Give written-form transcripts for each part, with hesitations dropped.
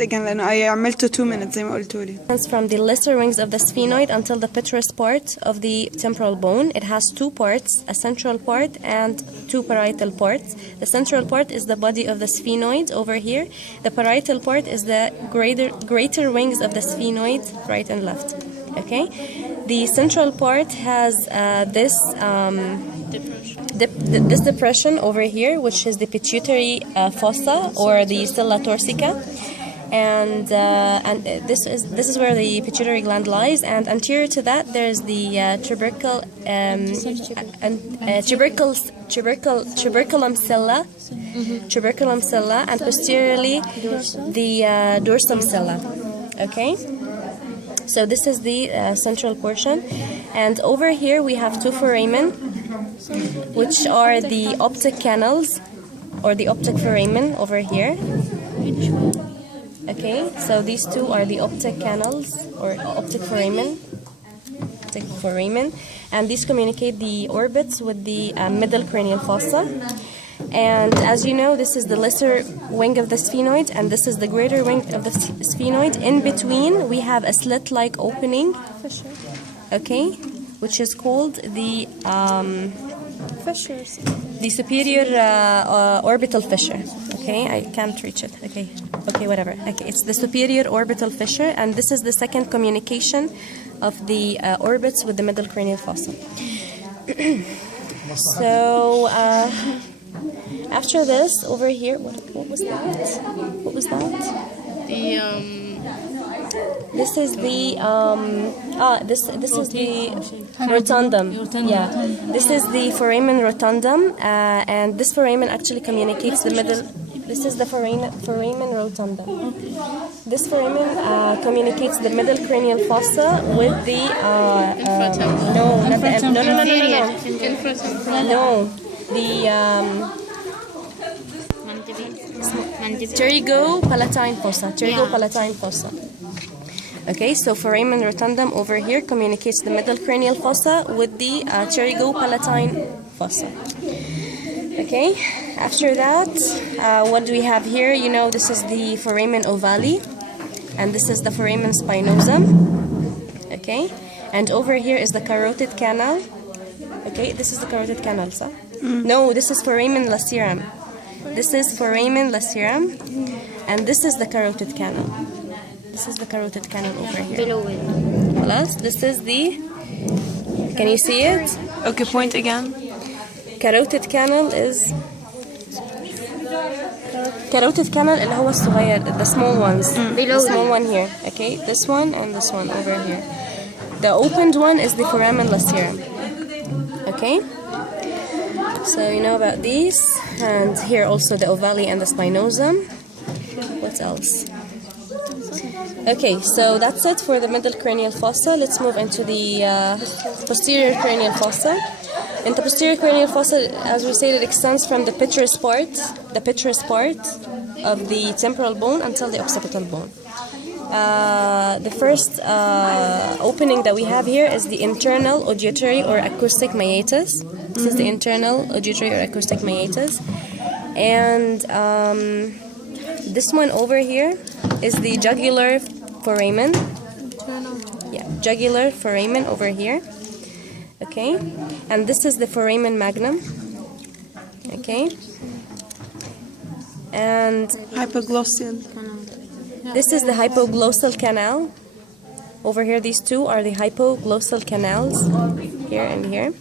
again لأنه عملته 2 minutes زي ما قلتوا لي. From the lesser wings of the sphenoid until the pituitary part of the temporal bone. It has two parts, a central part and two parietal parts. The central part is the body of the sphenoid over here. The parietal part is the greater wings of the sphenoid, right and left. Okay, the central part has this depression over here, which is the pituitary fossa or the sella torsica. And this is where the pituitary gland lies, and anterior to that there's the tuberculum sella, and posteriorly the dorsum sella. Okay, so this is the central portion, and over here we have two foramen, which are the optic canals or the optic foramen over here. Okay, so these two are the optic canals or optic foramen, and these communicate the orbits with the middle cranial fossa. And as you know, this is the lesser wing of the sphenoid, and this is the greater wing of the sphenoid. In between, we have a slit-like opening, okay, which is called the fissures. The superior orbital fissure. Okay, I can't reach it. Okay, whatever. Okay, it's the superior orbital fissure, and this is the second communication of the orbits with the middle cranial fossa. So after this, over here, what was that? What was that? This is the this is the rotundum. Yeah, this is the foramen rotundum, and this foramen actually communicates the middle. This is the foramen rotundum. This foramen communicates the middle cranial fossa with the no, the pterygopalatine fossa. Okay, so foramen rotundum over here communicates the middle cranial fossa with the pterygopalatine fossa. Okay, after that, what do we have here? You know, this is the foramen ovale, and this is the foramen spinosum. Okay, and over here is the carotid canal. Okay, this is the carotid canal, sir? No, this is foramen lacerum. This is foramen lacerum, and this is the carotid canal. This is the carotid canal over here. Below it. Plus, this is the. Can you see it? Okay, point again. Carotid canal is carotid canal اللي هو الصغير, the small ones, the small one here. Okay, this one and this one over here. The opened one is the foramen lacerum. Okay, so you know about these, and here also the ovale and the spinosum. What else? Okay, so that's it for the middle cranial fossa. Let's move into the posterior cranial fossa. In the posterior cranial fossa, as we said, it extends from the pituitary part of the temporal bone until the occipital bone. The first opening that we have here is the internal auditory or acoustic meatus. This is the internal auditory or acoustic meatus. And this one over here is the jugular foramen. Yeah, jugular foramen over here. Okay, and this is the foramen magnum. Okay, and Hypoglossal. This is the hypoglossal canal. Over here, these two are the hypoglossal canals, here and here.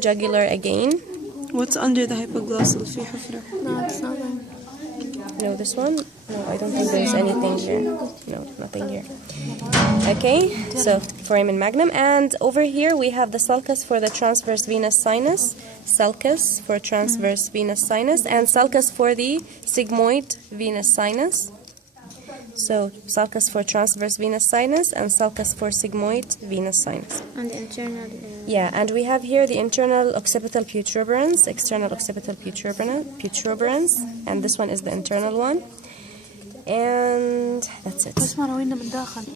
Jugular again. What's under the hypoglossal? في حفرة. No, it's not one. No, this one? No, I don't think there's anything here. No, nothing here. Okay, so foramen magnum. And over here we have the sulcus for the transverse venous sinus, sulcus for transverse venous sinus, and sulcus for the sigmoid venous sinus. So sulcus for transverse venous sinus and sulcus for sigmoid venous sinus. And the internal. Yeah, and we have here the internal occipital protuberance, external occipital protuberance, and this one is the internal one. And that's it.